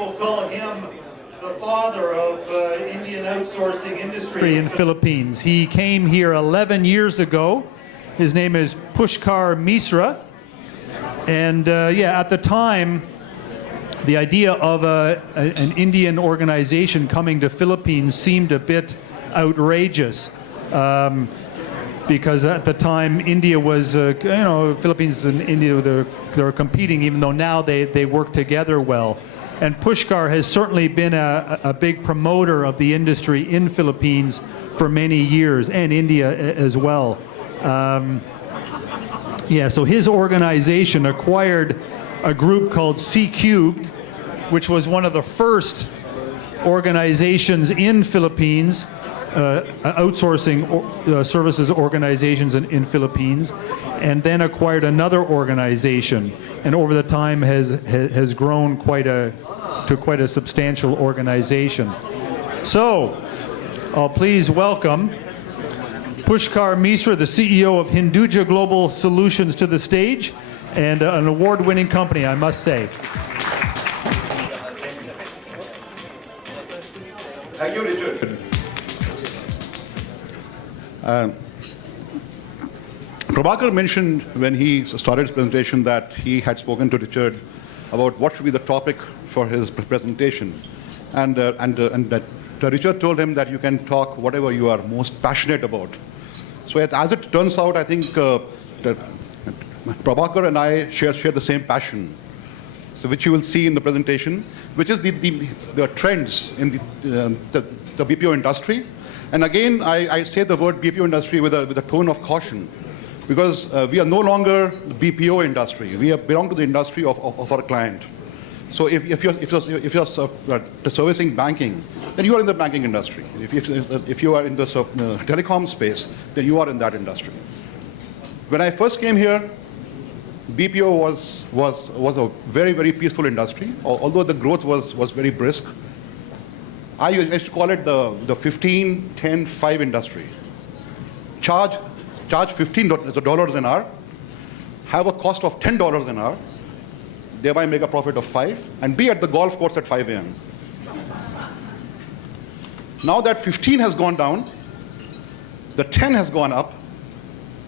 people call him the father of Indian outsourcing industry in Philippines. He came here 11 years ago. His name is Pushkar Misra. And yeah, at the time, the idea of an Indian organization coming to Philippines seemed a bit outrageous. Because at the time, India was, Philippines and India, they were competing, even though now they work together well. And Pushkar has certainly been a big promoter of the industry in Philippines for many years, and India as well. Yeah, so his organization acquired a group called C-Cubed, which was one of the first organizations in Philippines, outsourcing services organizations in Philippines, and then acquired another organization, and over the time has grown to quite a substantial organization. So, I'll please welcome Pushkar Misra, the CEO of Hinduja Global Solutions, to the stage, and an award-winning company, I must say. Thank you, Richard. Prabhakar mentioned when he started his presentation that he had spoken to Richard about what should be the topic for his presentation. And that Richard told him that you can talk whatever you are most passionate about. So as it turns out, I think that Prabhakar and I share the same passion, so which you will see in the presentation, which is the trends in the BPO industry. And again, I say the word BPO industry with a tone of caution, because we are no longer the BPO industry. We belong to the industry of our client. So if you're servicing banking, then you are in the banking industry. If you are in the telecom space, then you are in that industry. When I first came here, BPO was a very, very peaceful industry, although the growth was very brisk. I used to call it the 15, 10, 5 industry. Charge $15 an hour, have a cost of $10 an hour, thereby make a profit of 5, and be at the golf course at 5 a.m. Now that 15 has gone down, the 10 has gone up,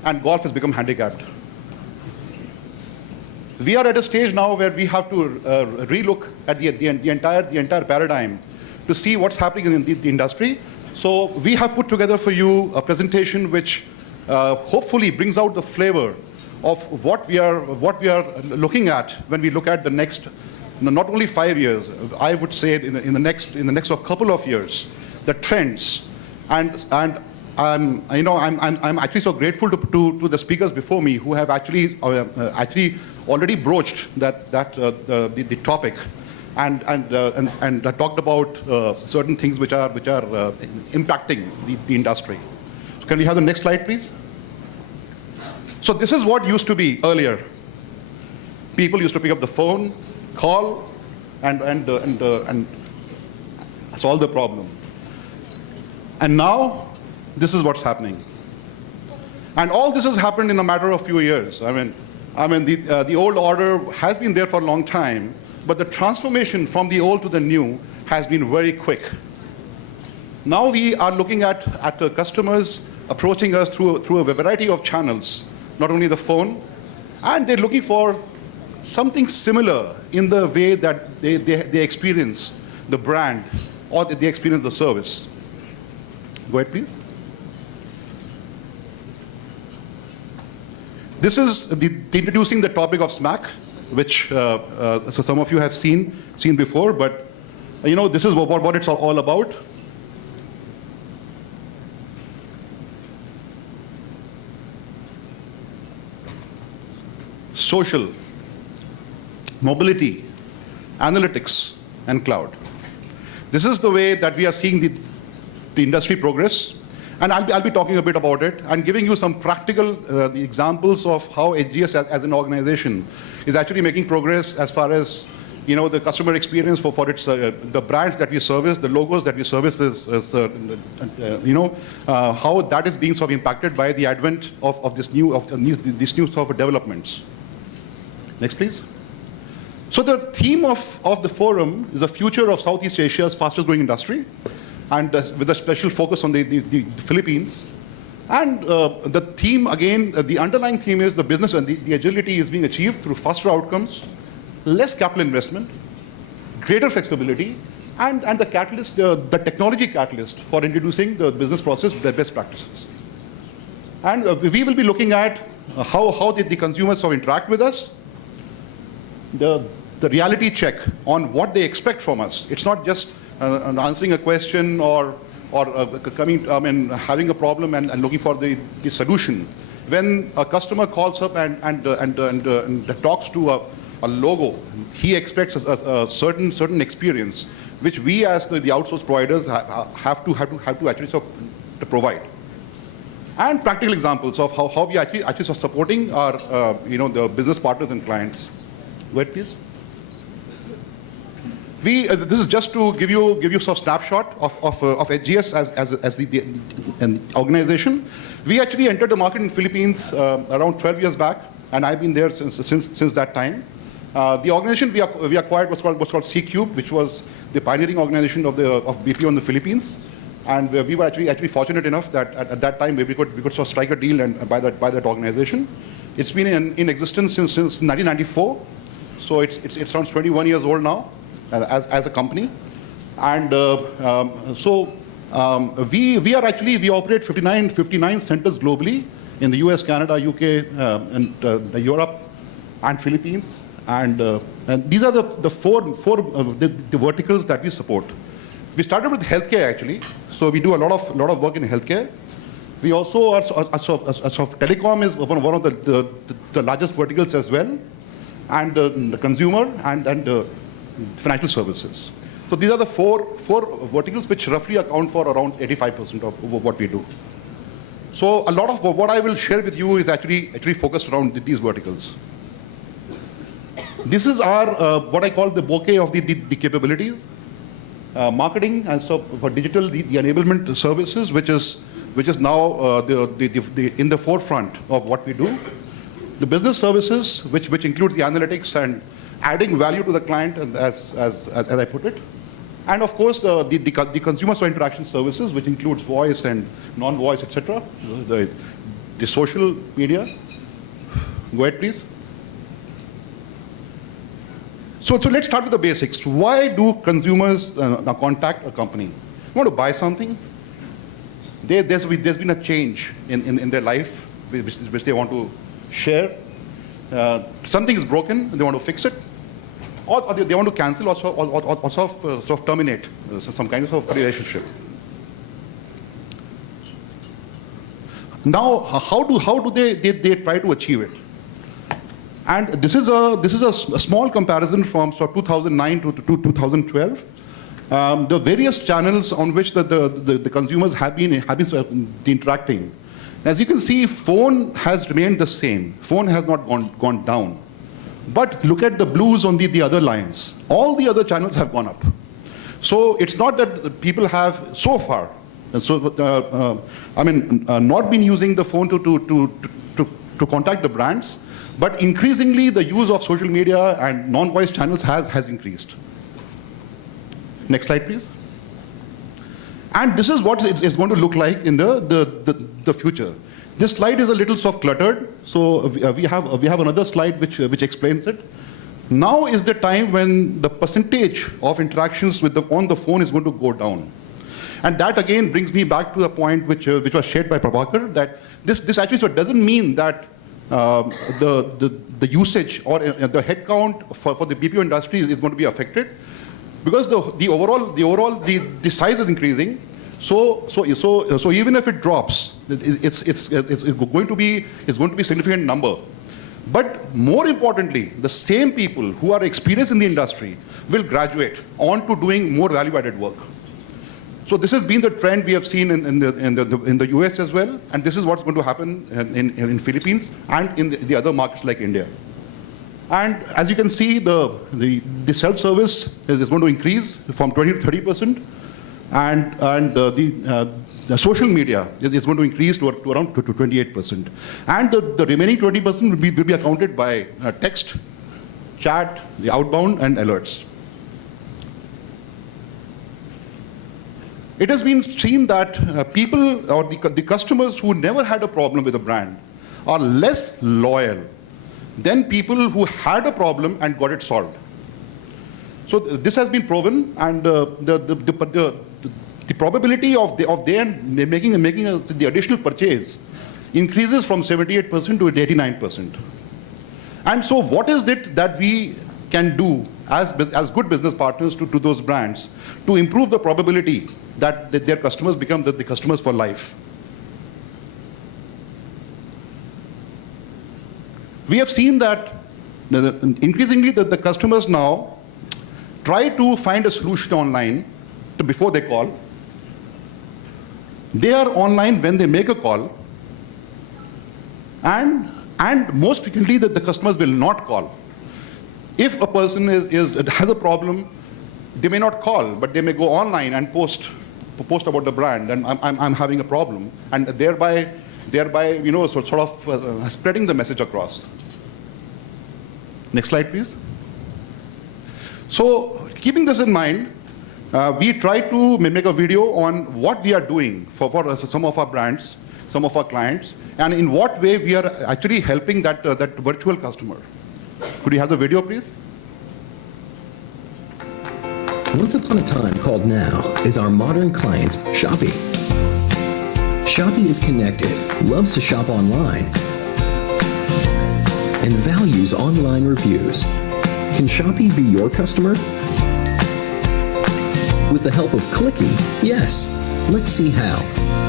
and golf has become handicapped. We are at a stage now where we have to relook at the entire paradigm to see what's happening in the industry. So we have put together for you a presentation which hopefully brings out the flavor of what we are looking at when we look at the next, not only 5 years, I would say in the next couple of years, the trends. And I'm actually so grateful to the speakers before me who have actually already broached the topic and talked about certain things which are impacting the industry. So can we have the next slide, please? So this is what used to be earlier. People used to pick up the phone, call, and solve the problem. And now, this is what's happening. And all this has happened in a matter of few years. I mean, the old order has been there for a long time, but the transformation from the old to the new has been very quick. Now we are looking at customers approaching us through a variety of channels, not only the phone, and they're looking for something similar in the way that they experience the brand or they experience the service. Go ahead, please. This is introducing the topic of SMAC, which so some of you have seen before, but this is what it's all about. Social, mobility, analytics, and cloud. This is the way that we are seeing the industry progress. And I'll be talking a bit about it and giving you some practical examples of how HGS as an organization is actually making progress as far as the customer experience for its the brands that we service, the logos that we service, how that is being sort of impacted by the advent of these new software developments. Next, please. So the theme of the forum is the future of Southeast Asia's fastest growing industry, and with a special focus on the Philippines. And the theme, again, the underlying theme is the business and the agility is being achieved through faster outcomes, less capital investment, greater flexibility, and the catalyst, the technology catalyst for introducing the business process, the best practices. And we will be looking at how did the consumers sort of interact with us, the reality check on what they expect from us. It's not just answering a question or having a problem and looking for the solution. When a customer calls up and talks to a logo, he expects a certain experience, which we as the outsourced providers have to actually sort of to provide. And practical examples of how we actually sort of supporting our the business partners and clients. Go ahead, please. This is just to give you a sort of snapshot of HGS as an organization. We actually entered the market in Philippines around 12 years back, and I've been there since that time. The organization we acquired was called C-Cube, which was the pioneering organization of BPO in the Philippines. And we were actually fortunate enough that at that time we could sort of strike a deal and buy that organization. It's been in existence since 1994, so it's around 21 years old now as a company. And we operate 59 centers globally in the US, Canada, UK, and Europe, and Philippines. And these are the four verticals that we support. We started with healthcare actually, so we do a lot of work in healthcare. We also are telecom is one of the largest verticals as well, and the consumer and financial services. So these are the four verticals which roughly account for around 85% of what we do. So a lot of what I will share with you is actually focused around these verticals. This is our what I call the bouquet of the capabilities. Marketing and so for digital, the enablement services, which is now in the forefront of what we do. The business services, which includes the analytics and adding value to the client, as I put it. And of course, the consumer interaction services, which includes voice and non-voice, etc. The social media. Go ahead, please. So let's start with the basics. Why do consumers contact a company? You want to buy something? There's been a change in their life which they want to share. Something is broken, they want to fix it. Or they want to cancel or sort of terminate some kind of relationship. Now, how do they try to achieve it? And this is a small comparison from 2009 to 2012. The various channels on which the consumers have been interacting. As you can see, phone has remained the same. Phone has not gone down. But look at the blues on the other lines. All the other channels have gone up. So it's not that people have so far, not been using the phone to contact the brands. But increasingly, the use of social media and non-voice channels has increased. Next slide, please. And this is what it's going to look like in the future. This slide is a little sort of cluttered, so we have another slide which explains it. Now is the time when the percentage of interactions on the phone is going to go down. And that again brings me back to the point which was shared by Prabhakar, that this actually doesn't mean that the usage or the headcount for the BPO industry is going to be affected, because the overall size is increasing. So even if it drops, it's going to be a significant number. But more importantly, the same people who are experienced in the industry will graduate on to doing more value-added work. So this has been the trend we have seen in the US as well, and this is what's going to happen in Philippines and in the other markets like India. And as you can see, the self-service is going to increase from 20 to 30%, and the social media is going to increase to around 28%. And the remaining 20% will be accounted by text, chat, the outbound, and alerts. It has been seen that people or the customers who never had a problem with a brand are less loyal than people who had a problem and got it solved. So this has been proven, and the probability of them making the additional purchase increases from 78% to 89%. And so what is it that we can do as good business partners to those brands to improve the probability that their customers become the customers for life? We have seen that increasingly the customers now try to find a solution online before they call. They are online when they make a call, and most frequently that the customers will not call. If a person has a problem, they may not call, but they may go online and post about the brand, and I'm having a problem, and thereby sort of spreading the message across. Next slide, please. So keeping this in mind, we try to make a video on what we are doing for some of our brands, some of our clients, and in what way we are actually helping that virtual customer. Could you have the video, please? Once upon a time called now is our modern client, Shopee. Shopee is connected, loves to shop online, and values online reviews. Can Shopee be your customer? With the help of Clicky, yes. Let's see how.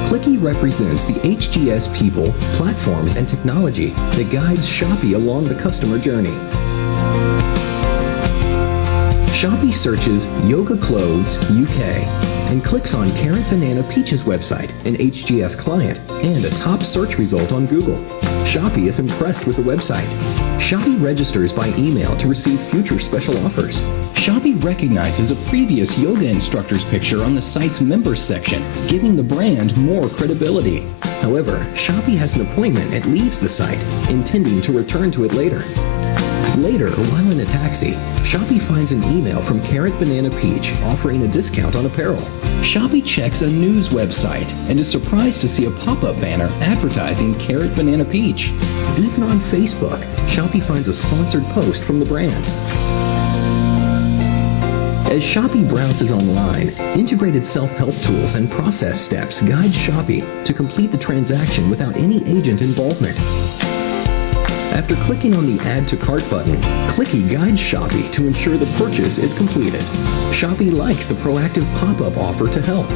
Clicky represents the HGS people, platforms, and technology that guides Shopee along the customer journey. Shopee searches Yoga Clothes UK and clicks on Carrot Banana Peach's website, an HGS client, and a top search result on Google. Shopee is impressed with the website. Shopee registers by email to receive future special offers. Shopee recognizes a previous yoga instructor's picture on the site's members section, giving the brand more credibility. However, Shopee has an appointment and leaves the site, intending to return to it later. Later, while in a taxi, Shopee finds an email from Carrot Banana Peach offering a discount on apparel. Shopee checks a news website and is surprised to see a pop-up banner advertising Carrot Banana Peach. Even on Facebook, Shopee finds a sponsored post from the brand. As Shopee browses online, integrated self-help tools and process steps guide Shopee to complete the transaction without any agent involvement. After clicking on the Add to Cart button, Clicky guides Shopee to ensure the purchase is completed. Shopee likes the proactive pop-up offer to help.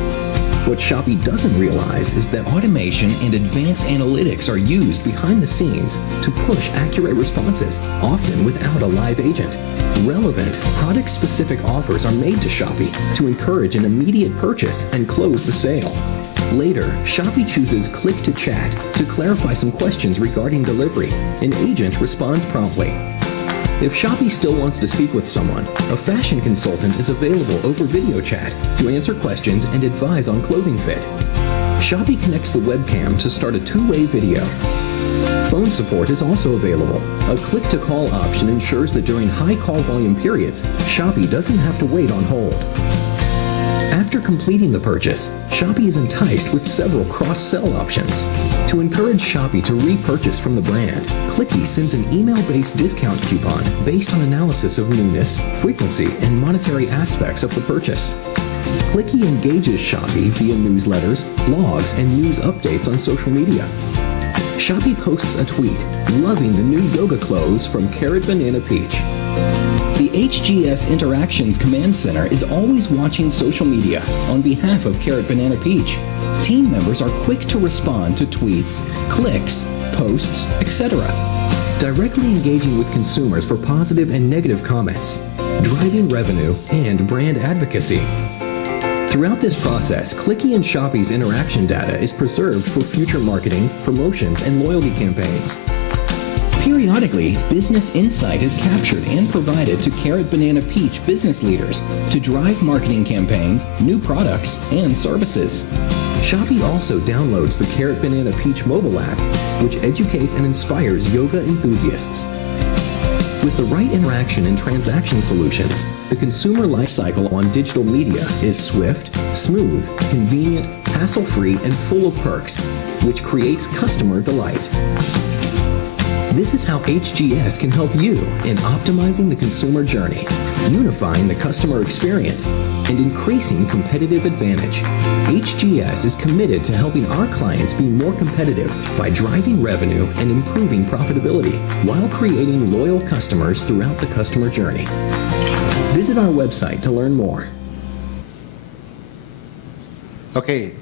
What Shopee doesn't realize is that Automation and advanced analytics are used behind the scenes to push accurate responses, often without a live agent. Relevant, product-specific offers are made to Shopee to encourage an immediate purchase and close the sale. Later, Shopee chooses Click to Chat to clarify some questions regarding delivery. An agent responds promptly. If Shopee still wants to speak with someone, a fashion consultant is available over video chat to answer questions and advise on clothing fit. Shopee connects the webcam to start a two-way video. Phone support is also available. A click-to-call option ensures that during high call volume periods, Shopee doesn't have to wait on hold. After completing the purchase, Shopee is enticed with several cross-sell options. To encourage Shopee to repurchase from the brand, Clicky sends an email-based discount coupon based on analysis of newness, frequency, and monetary aspects of the purchase. Clicky engages Shopee via newsletters, blogs, and news updates on social media. Shopee posts a tweet, loving the new yoga clothes from Carrot Banana Peach. The HGS Interactions Command Center is always watching social media on behalf of Carrot Banana Peach. Team members are quick to respond to tweets, clicks, posts, etc. Directly engaging with consumers for positive and negative comments, driving revenue, and brand advocacy. Throughout this process, Clicky and Shopee's interaction data is preserved for future marketing, promotions, and loyalty campaigns. Periodically, business insight is captured and provided to Carrot Banana Peach business leaders to drive marketing campaigns, new products, and services. Shopee also downloads the Carrot Banana Peach mobile app, which educates and inspires yoga enthusiasts. With the right interaction and transaction solutions, the consumer lifecycle on digital media is swift, smooth, convenient, hassle-free, and full of perks, which creates customer delight. This is how HGS can help you in optimizing the consumer journey, unifying the customer experience, and increasing competitive advantage. HGS is committed to helping our clients be more competitive by driving revenue and improving profitability while creating loyal customers throughout the customer journey. Visit our website to learn more. Okay,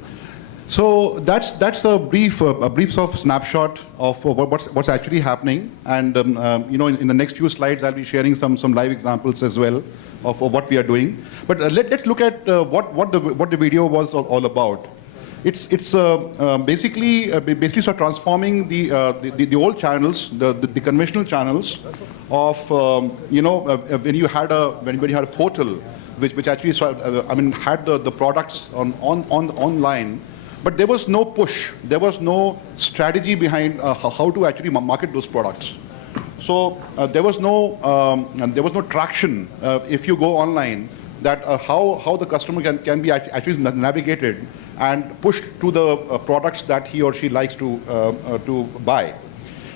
so that's a brief sort of snapshot of what's actually happening, and in the next few slides I'll be sharing some live examples as well of what we are doing. But let's look at what the video was all about. It's basically sort of transforming the old channels, the conventional channels of when you had a portal which actually had the products online. But there was no push, there was no strategy behind how to actually market those products. So there was no traction if you go online, that how the customer can be actually navigated and pushed to the products that he or she likes to buy.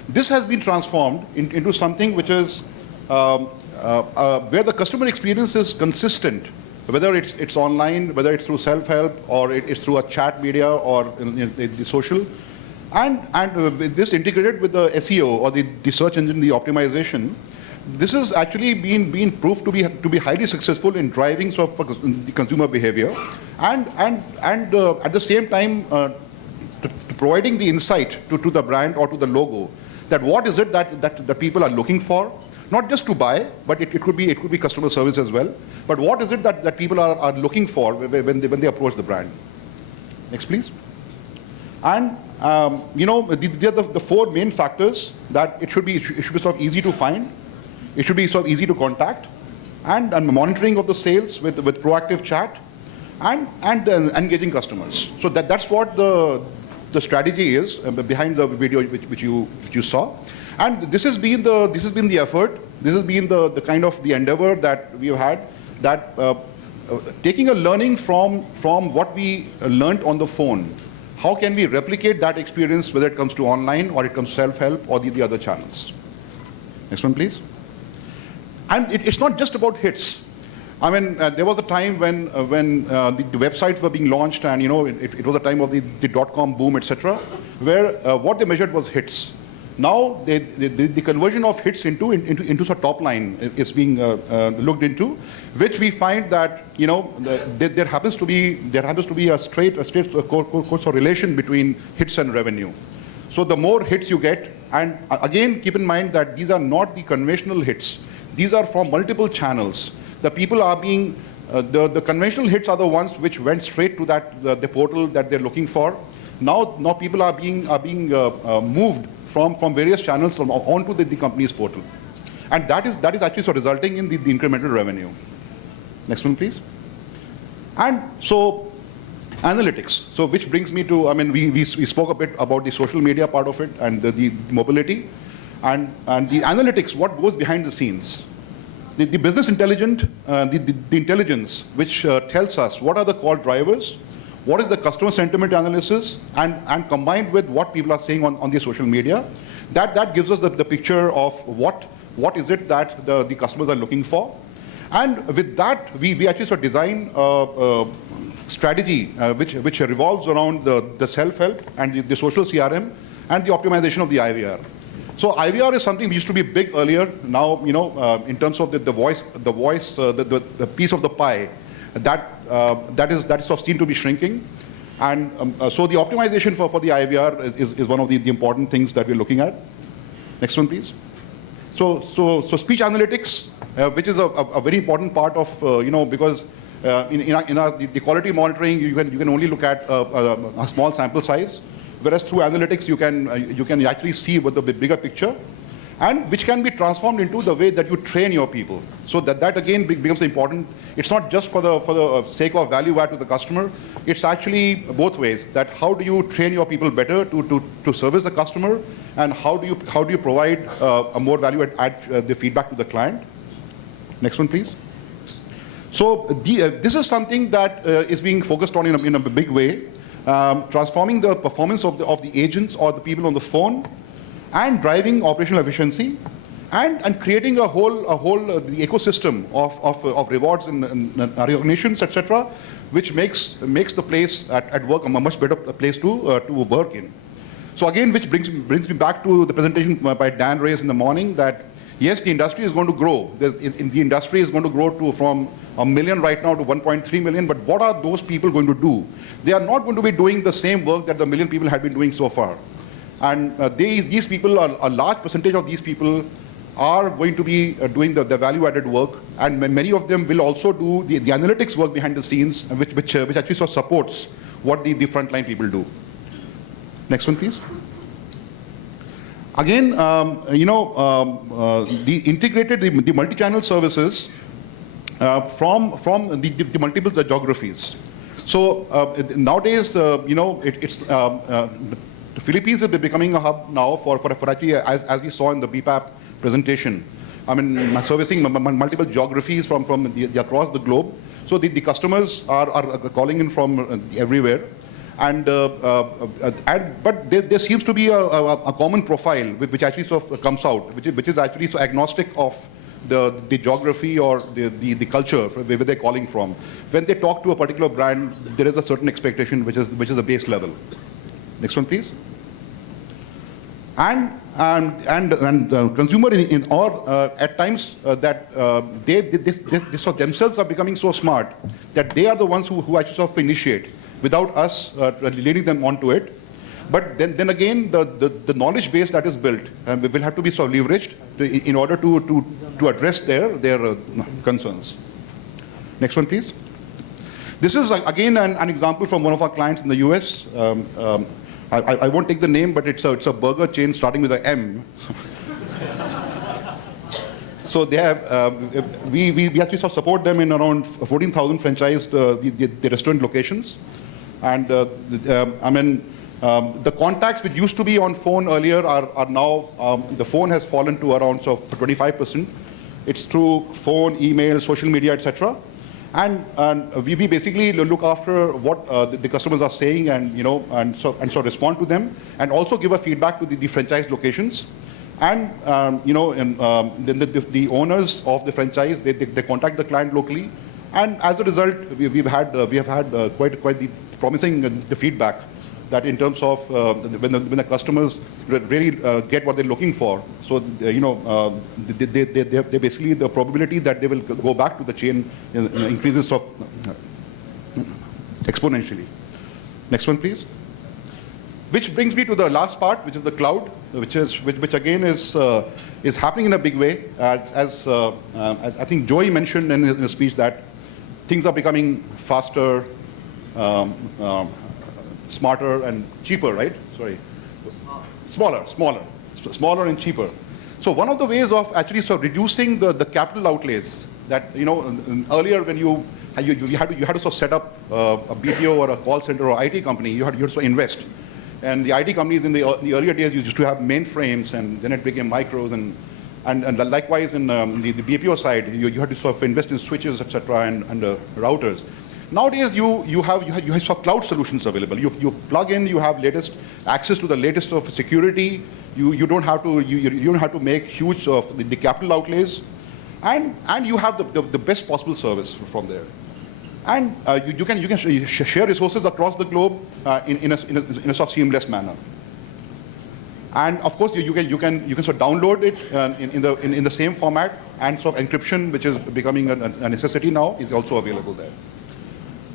This has been transformed into something which is where the customer experience is consistent, whether it's online, whether it's through self-help, or it's through a chat media or in the social. And with this integrated with the SEO or the search engine, the optimization, this has actually been proved to be highly successful in driving sort of the consumer behavior, and at the same time providing the insight to the brand or to the logo, that what is it that the people are looking for. Not just to buy, but it could be customer service as well. But what is it that people are looking for when they approach the brand? Next, please. And these are the four main factors that it should be sort of easy to find, it should be sort of easy to contact, and monitoring of the sales with proactive chat, and engaging customers. So that's what the strategy is behind the video which you saw. And this has been the effort. This has been the kind of the endeavor that we've had. That taking a learning from what we learned on the phone, how can we replicate that experience, whether it comes to online or it comes to self-help or the other channels? Next one, please. And it's not just about hits. I mean, there was a time when the websites were being launched, and it was a time of the .com boom, etc., where what they measured was hits. Now the conversion of hits into sort of top line is being looked into, which we find that there happens to be a straight course of relation between hits and revenue. So the more hits you get, and again keep in mind that these are not the conventional hits. These are from multiple channels. The people are being the conventional hits are the ones which went straight to the portal that they're looking for. Now people are being moved from various channels onto the company's portal, and that is actually so resulting in the incremental revenue. Next one, please. And so analytics. So which brings me to, we spoke a bit about the social media part of it and the mobility, and the analytics. What goes behind the scenes? The business intelligence, the intelligence which tells us what are the core drivers, what is the customer sentiment analysis, and combined with what people are saying on the social media, that gives us the picture of what is it that the customers are looking for. And with that, we actually sort of design a strategy which revolves around the self-help and the social CRM and the optimization of the IVR. So IVR is something which used to be big earlier. Now, in terms of the voice, the piece of the pie, that is sort of seen to be shrinking, and so the optimization for the IVR is one of the important things that we're looking at. Next one, please. So speech analytics, which is a very important part of because in the quality monitoring you can only look at a small sample size, whereas through analytics you can actually see what the bigger picture. and which can be transformed into the way that you train your people. So that again becomes important. It's not just for the sake of value add to the customer. It's actually both ways. That how do you train your people better to service the customer, and how do you provide a more value add the feedback to the client. Next one, please. So this is something that is being focused on in a big way, transforming the performance of the agents or the people on the phone, and driving operational efficiency, and creating a whole the ecosystem of rewards and recognitions, etc., which makes the place at work a much better place to work in. So again, which brings me back to the presentation by Dan Reyes in the morning, that yes, the industry is going to grow. The industry is going to grow from 1 million right now to 1.3 million, but what are those people going to do? They are not going to be doing the same work that the 1 million people have been doing so far. And these people, a large percentage of these people are going to be doing the value-added work, and many of them will also do the analytics work behind the scenes, which actually sort of supports what the frontline people do. Next one, please. Again, the integrated, the multi-channel services from the multiple geographies. So nowadays, the Philippines is becoming a hub now for actually, as we saw in the BPAP presentation. I mean, servicing multiple geographies from across the globe. So the customers are calling in from everywhere. But there seems to be a common profile which actually sort of comes out, which is actually so agnostic of the geography or the culture where they're calling from. When they talk to a particular brand, there is a certain expectation which is a base level. Next one, please. And consumer at times that they themselves are becoming so smart that they are the ones who actually sort of initiate without us leading them onto it. But then again, the knowledge base that is built will have to be sort of leveraged in order to address their concerns. Next one, please. This is again an example from one of our clients in the US. I won't take the name, but it's a burger chain starting with an M. So they have, we actually sort of support them in around 14,000 franchised the restaurant locations. And the contacts which used to be on phone earlier are now, the phone has fallen to around 25%. It's through phone, email, social media, etc. And we basically look after what the customers are saying, and so respond to them, and also give a feedback to the franchise locations. And the owners of the franchise, they contact the client locally, and as a result, we have had quite the promising the feedback that in terms of when the customers really get what they're looking for. So they basically, the probability that they will go back to the chain increases exponentially. Next one, please. Which brings me to the last part, which is the cloud, which again is happening in a big way. As I think Joey mentioned in his speech, that things are becoming faster, smarter and cheaper, right? Sorry. Smaller and cheaper. So one of the ways of actually reducing the capital outlays that, earlier when you had to sort of set up a BPO or a call center or IT company, you had to sort of invest. And the IT companies in the earlier days used to have mainframes, and then it became micros, and likewise in the BPO side, you had to sort of invest in switches, etc., and routers. Nowadays, you have cloud solutions available. You plug in, you have latest access to the latest of security. You don't have to make huge of the capital outlays, and you have the best possible service from there. And you can share resources across the globe in a sort of seamless manner. And of course, you can sort of download it in the same format, and sort of encryption, which is becoming a necessity now, is also available there.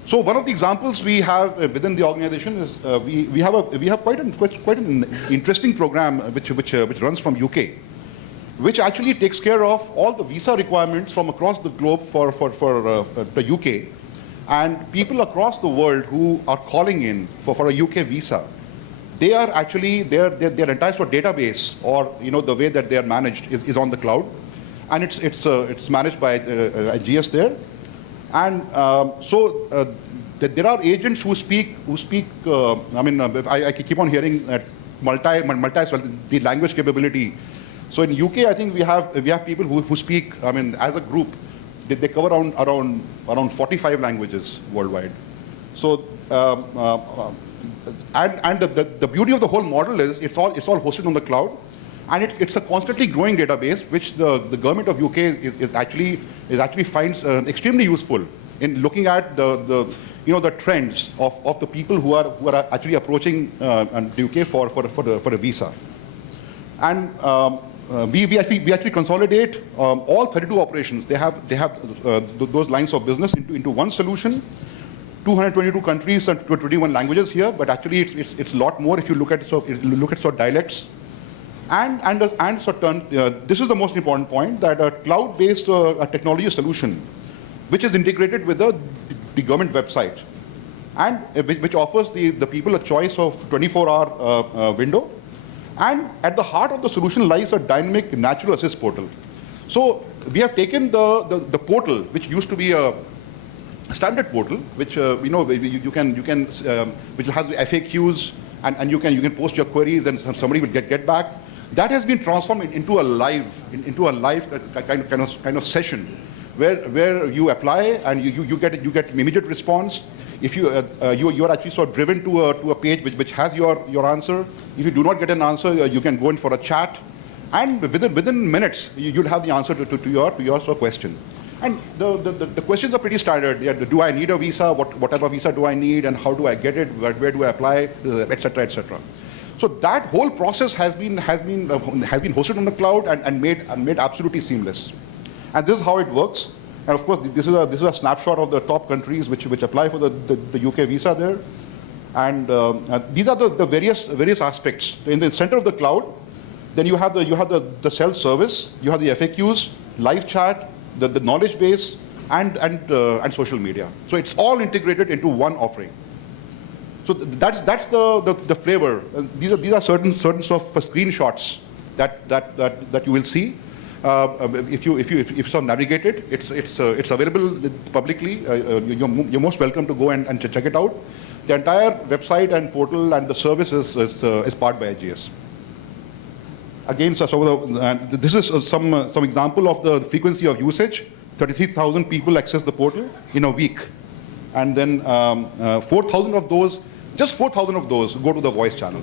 So one of the examples we have within the organization is we have quite an interesting program which runs from UK, which actually takes care of all the visa requirements from across the globe for the UK, and people across the world who are calling in for a UK visa. they are actually, their entire sort of database, or the way that they are managed is on the cloud, and it's managed by GS there, and there are agents who speak. I keep on hearing that the language capability. So in UK, I think we have people who speak. As a group, they cover around 45 languages worldwide. So and the beauty of the whole model is it's all hosted on the cloud, and it's a constantly growing database, which the government of UK is actually finds extremely useful in looking at the trends of the people who are actually approaching the UK for a visa. And we actually consolidate all 32 operations. They have those lines of business into one solution. 222 countries and 21 languages here, but actually it's a lot more if you look at dialects. And this is the most important point, that a cloud-based technology solution, which is integrated with the government website, and which offers the people a choice of 24-hour window. And at the heart of the solution lies a dynamic natural assist portal. So we have taken the portal, which used to be a standard portal, which you can which has the FAQs, and you can post your queries and somebody will get back. That has been transformed into a live kind of session where you apply and you get immediate response. If you are actually sort of driven to a page which has your answer. If you do not get an answer, you can go in for a chat, and within minutes you'll have the answer to your question. And the questions are pretty standard. Yeah, do I need a visa? What type of visa do I need? And how do I get it? Where do I apply? Etc. etc. So that whole process has been hosted on the cloud and made absolutely seamless. And this is how it works. And of course, this is a snapshot of the top countries which apply for the UK visa there. And these are the various aspects. In the center of the cloud, then you have the self-service, you have the FAQs, live chat, the knowledge base, and social media. So it's all integrated into one offering. So that's the flavor. These are certain sort of screenshots that you will see. If you sort of navigate it, it's available publicly. You're most welcome to go and check it out. The entire website and portal and the service is powered by IGS. Again, this is some example of the frequency of usage. 33,000 people access the portal in a week, and then 4,000 of those, just 4,000 of those go to the voice channel.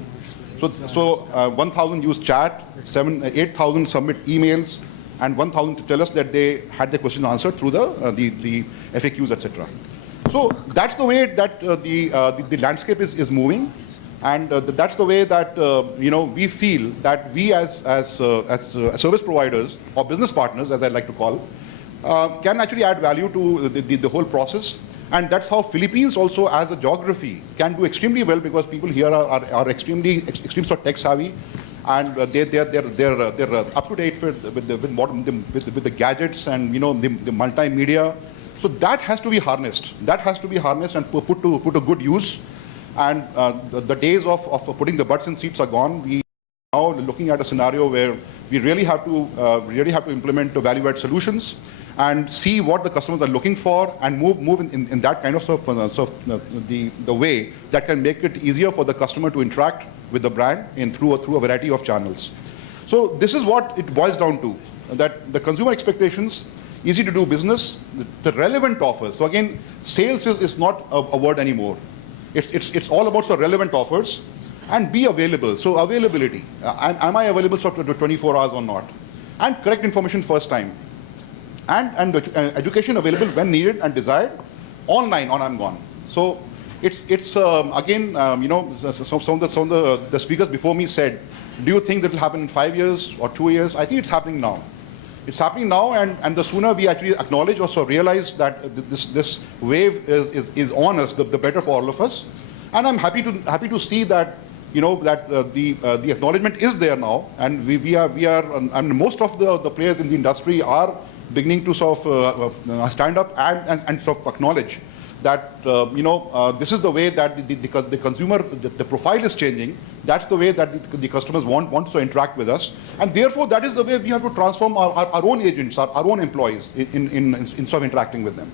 So 1,000 use chat, 8,000 submit emails, and 1,000 tell us that they had their questions answered through the FAQs, etc. So that's the way that the landscape is moving. And that's the way that we feel that we as service providers or business partners, as I like to call, can actually add value to the whole process. And that's how Philippines also, as a geography, can do extremely well, because people here are extremely sort of tech savvy, and they're up to date with the gadgets and the multimedia. So that has to be harnessed. That has to be harnessed and put to good use. And the days of putting the butts in seats are gone. We are now looking at a scenario where we really have to implement value-add solutions and see what the customers are looking for, and move in that kind of the way that can make it easier for the customer to interact with the brand through a variety of channels. So this is what it boils down to, that the consumer expectations, easy to do business, the relevant offers. So again, sales is not a word anymore. It's all about relevant offers, and be available. So availability, am I available for 24 hours or not? And correct information first time. And education available when needed and desired, online on I'm gone. So it's again, some of the speakers before me said, do you think that will happen in 5 years or 2 years? I think it's happening now. It's happening now, and the sooner we actually acknowledge or realize that this wave is on us, the better for all of us. And I'm happy to see that the acknowledgement is there now, and we are and most of the players in the industry are beginning to sort of stand up and sort of acknowledge that this is the way that the consumer, the profile is changing. That's the way that the customers want to interact with us, and therefore that is the way we have to transform our own agents, our own employees in sort of interacting with them.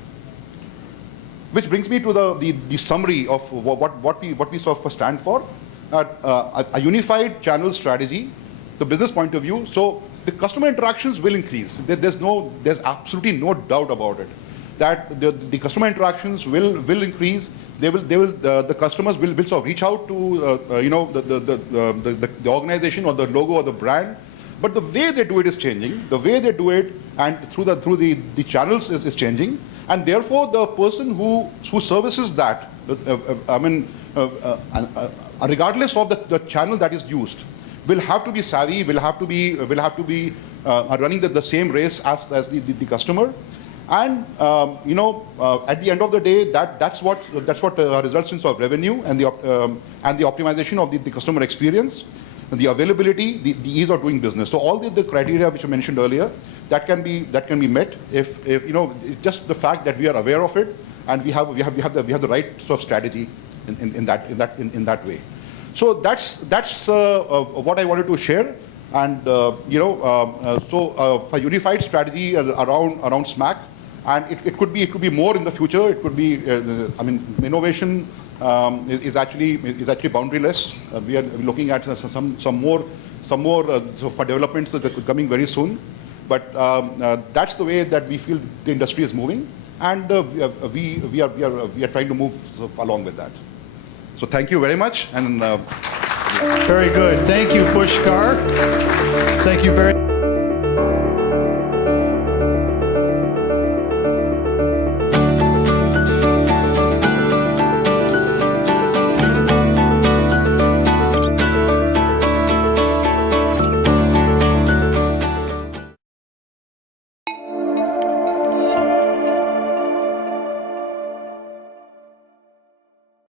Which brings me to the summary of what we sort of stand for. A unified channel strategy, the business point of view. So the customer interactions will increase. There's absolutely no doubt about it. That the customer interactions will increase. The customers will sort of reach out to the organization or the logo or the brand. But the way they do it is changing. The way they do it and through the channels is changing. And therefore, the person who services that, regardless of the channel that is used, will have to be savvy. Will have to be running the same race as the customer. And at the end of the day, that's what results in sort of revenue and the optimization of the customer experience, and the availability, the ease of doing business. So all the criteria which I mentioned earlier, that can be met if it's just the fact that we are aware of it and we have the right sort of strategy in that way. So that's what I wanted to share. And so a unified strategy around SMAC. And it could be more in the future. It could be, innovation is actually boundaryless. We are looking at some more for developments that are coming very soon. But that's the way that we feel the industry is moving, and we are trying to move along with that. So thank you very much. And Very good. Thank you, Pushkar. Thank you very